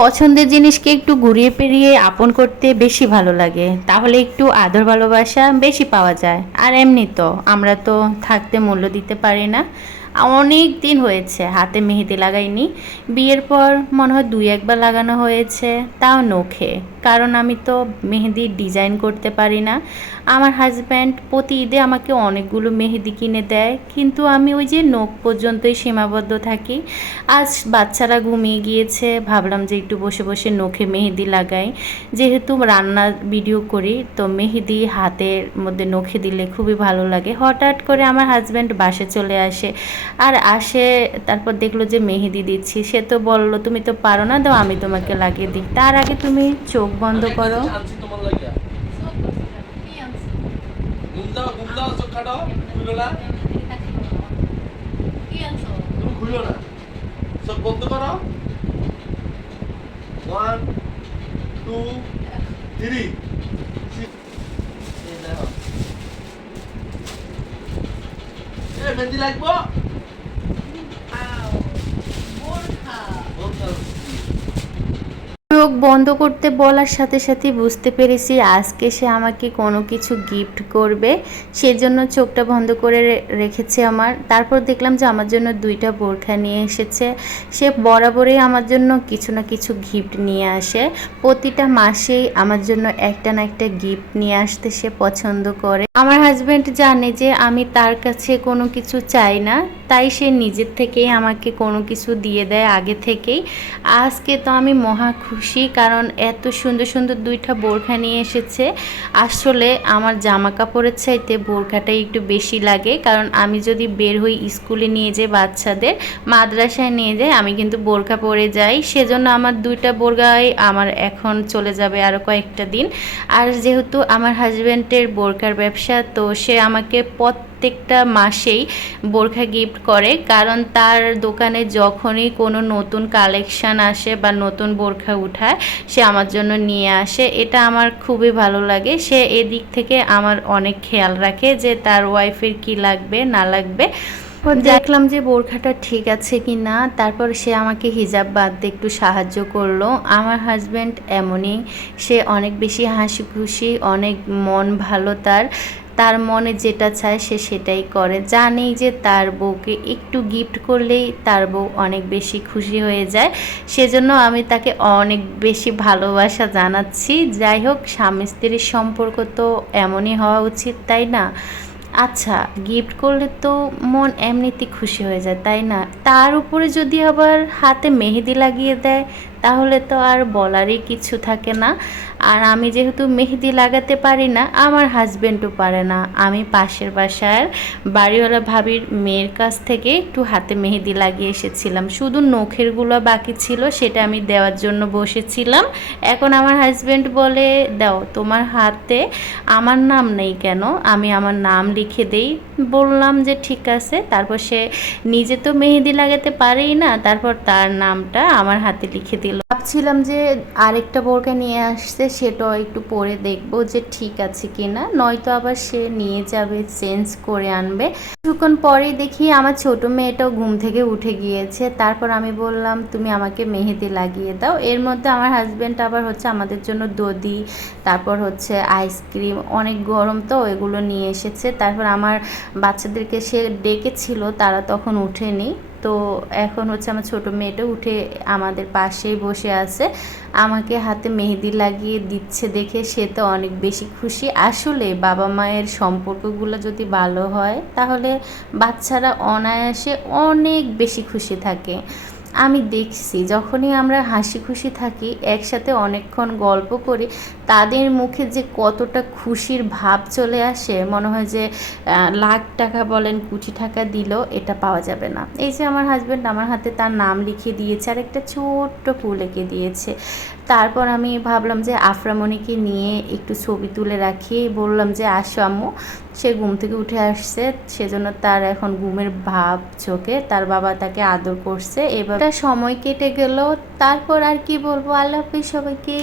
পছন্দের জিনিসকে একটু ঘুরিয়ে পেরিয়ে আপন করতে বেশি ভালো লাগে। তাহলে একটু আদর ভালোবাসা বেশি পাওয়া যায়। আর এমনি তো, আমরা তো থাকতে মূল্য দিতে পারি না। অনেক দিন হয়েছে, হাতে মেহেদি লাগাইনি। বিয়ের পর মনে হয় দুই একবার লাগানো হয়েছে, তাও নখে কারণ আমি তো মেহেদি ডিজাইন করতে পারি না। আমার হাজব্যান্ড প্রতি ঈদে আমাকে অনেকগুলো মেহেদি কিনে দেয়, কিন্তু আমি ওই যে নখ পর্যন্তই সীমাবদ্ধ থাকি। আজ বাচ্চারা ঘুমিয়ে গিয়েছে, ভাবলাম যে একটু বসে বসে নখে মেহেদি লাগাই। যেহেতু রান্নার ভিডিও করি, তো মেহেদি হাতের মধ্যে নখে দিলে খুবই ভালো লাগে। হঠাৎ করে আমার হাজব্যান্ড বাসে চলে আসে আর আসে তারপর দেখল যে মেহেদি দিচ্ছি। সে তো বলল তুমি তো পারো না দাও আমি তোমাকে লাগিয়ে দিই। তার আগে তুমি চোখ বন্ধ করো। বন্ধ ওয়ান টু থ্রি মেহেন্দি লাগবো? চোখ বন্ধ করতে বলার সাথে সাথে বুঝতে পেরেছি আজকে সে আমাকে কোনো কিছু গিফট করবে। সেজন্য চোখটা বন্ধ করে রেখেছে আমার। তারপর দেখলাম যে আমার জন্য দুইটা বোরখা নিয়ে এসেছে। সে বরাবরই আমার জন্য কিছু না কিছু গিফট নিয়ে আসে। প্রতিটা মাসেই আমার জন্য একটা না একটা গিফট নিয়ে আসতে সে পছন্দ করে। আমার হাজব্যান্ড জানে যে আমি তার কাছে কোনো কিছু চাই না, তাই সে নিজের থেকেই আমাকে কোনো কিছু দিয়ে দেয় আগে থেকেই। আজকে তো আমি মহা খুশি। কারণ এত সুন্দর সুন্দর দুইটা বোরখা নিয়ে এসেছে। আসলে আমার জামা কাপড়ের চাইতে বোরখাটাই একটু বেশি লাগে কারণ আমি যদি বের হই স্কুলে নিয়ে যাই বাচ্চাদের, মাদ্রাসায় নিয়ে যাই আমি কিন্তু বোরখা পরে যাই। সেজন্য আমার দুইটা বোরখাই আমার এখন চলে যাবে আরও কয়েকটা দিন। আর যেহেতু আমার হাজব্যান্ডের বোরখার ব্যবসা, তো সে আমাকে প্রত্যেকটা মাসেই বোরখা গিফট করে কারণ তার দোকানে যখনই কোনো নতুন কালেকশান আসে বা নতুন বোরখা উঠায় সে আমার জন্য নিয়ে আসে। এটা আমার খুবই ভালো লাগে। সে এদিক থেকে আমার অনেক খেয়াল রাখে যে তার ওয়াইফের কি লাগবে না লাগবে। দেখলাম যে বোরখাটা ঠিক আছে কি না তারপর সে আমাকে হিজাব বাঁধতে একটু সাহায্য করল। আমার হাজব্যান্ড এমনই সে অনেক বেশি হাসি খুশি অনেক মন ভালো তার। তার মনে যেটা চায় সে সেটাই করে। জানেই যে তার বউকে একটু গিফট করলেই তার বউ অনেক বেশি খুশি হয়ে যায়। সেজন্য আমি তাকে অনেক বেশি ভালোবাসা জানাচ্ছি। যাই হোক, স্বামী স্ত্রীর সম্পর্ক তো এমনই হওয়া উচিত, তাই না? আচ্ছা গিফট করলে তো মন এমনিতেই খুশি হয়ে যায়, তাই না? তার উপরে যদি আবার হাতে মেহেদি লাগিয়ে দেয় তাহলে তো আর বলারই কিছু থাকে না। আর আমি যেহেতু মেহেদি লাগাতে পারি না, আমার হাজব্যান্ডও পারে না। আমি পাশের বাসার বাড়িওয়ালা ভাবির মেয়ের কাছ থেকে একটু হাতে মেহেদি লাগিয়ে এসেছিলাম। শুধু নখেরগুলো বাকি ছিল, সেটা আমি দেওয়ার জন্য বসেছিলাম। এখন আমার হাজব্যান্ড বলে, দাও, তোমার হাতে আমার নাম নেই কেন? আমি আমার নাম লিখে দেই। বললাম যে, ঠিক আছে। তারপর সে নিজে তো মেহেদি লাগাতে পারেই না, তারপর তার নামটা আমার হাতে লিখে দিল। ভাবছিলাম যে আরেকটা বোরকা নিয়ে আসছে সেটাও একটু পরে দেখব যে ঠিক আছে কিনা। নয়তো আবার সে নিয়ে যাবে, চেঞ্জ করে আনবে। কিছুক্ষণ পরেই দেখি আমার ছোট মেয়েটাও ঘুম থেকে উঠে গিয়েছে। তারপর আমি বললাম, তুমি আমাকে মেহেদি লাগিয়ে দাও। এর মধ্যে আমার হাজব্যান্ড আবার হচ্ছে আমাদের জন্য দধি, তারপর হচ্ছে আইসক্রিম অনেক গরম তো, এগুলো নিয়ে এসেছে। তারপর আমার বাচ্চাদেরকে সে ডেকেছিল, তারা তখন উঠেনি। তো এখন হচ্ছে আমার ছোট মেয়েটা উঠে আমাদের পাশেই বসে আছে। আমাকে হাতে মেহেদি লাগিয়ে দিচ্ছে দেখে সে তো অনেক বেশি খুশি। আসলে বাবা মায়ের সম্পর্কগুলো যদি ভালো হয়, তাহলে বাচ্চারা অনায়াসে অনেক বেশি খুশি থাকে। আমি দেখছি, যখনই আমরা হাসি খুশি থাকি, একসাথে অনেকক্ষণ গল্প করি তাদের মুখে যে কতটা খুশির ভাব চলে আসে, মনে হয় যে লাখ টাকা বলেন, কোটি টাকা দিলেও এটা পাওয়া যাবে না। এই যে আমার হাজব্যান্ড আমার হাতে তার নাম লিখে দিয়েছে, আর একটা ছোট্ট ফুল এঁকে দিয়েছে। তারপর আমি ভাবলাম যে, আফরামণিকে নিয়ে একটু ছবি তুলে রাখি। বললাম যে, আসো আম্মু। সে ঘুম থেকে উঠে আসছে। সেজন্য তার এখন ঘুমের ভাব চোখে। তার বাবা তাকে আদর করছে। এবার সময় কেটে গেল। তারপর আর কি বলব? আল্লাহ হাফিজ সবাইকে।